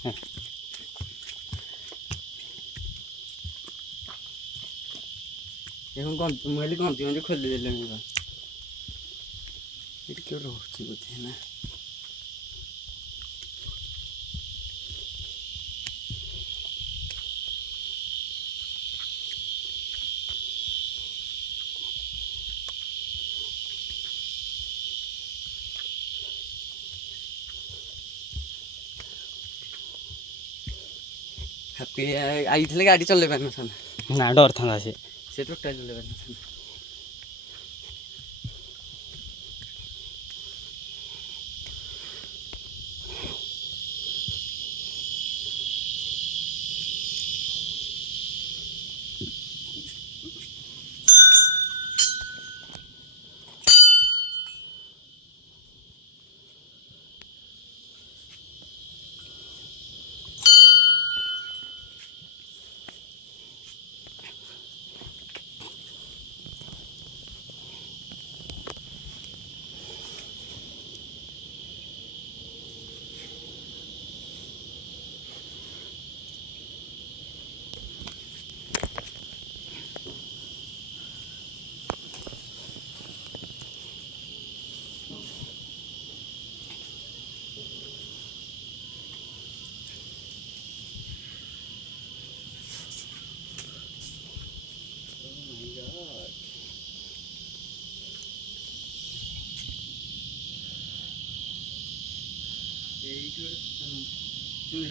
এখন ମୁଁ ହେଲି ଗଞ୍ଜି ଗଞ୍ଜି ଖୋଲିଦେଲେଣି ବା ଏଠି କିଏ ରହୁଛି ବୋଧେ ନା ହାପି ଆଇଥିଲେ ଗାଡ଼ି ଚଲେଇ ପାରିନଥାନ୍ତା ନା ଡରିଥାନ୍ତା ସେ ଟୋଟାଲି ଚଲେଇ ପାରିନଥାନ୍ତା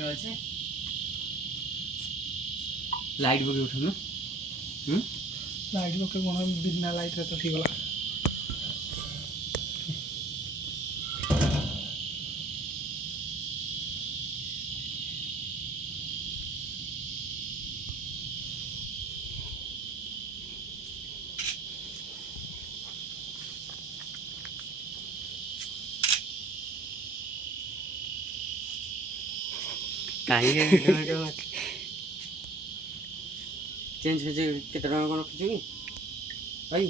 ଅଛି ଲାଇଟ୍ ପକେଇ ଉଠୁନୁ ଲାଇଟ୍ ପକେଇ କ'ଣ ବିନା ଲାଇଟ୍ରେ ତ ହେଇଗଲା କାହିଁକି ଚେଞ୍ଜ କେତେ ଟଙ୍କା କ'ଣ ରଖିଛୁ କି ଭାଇ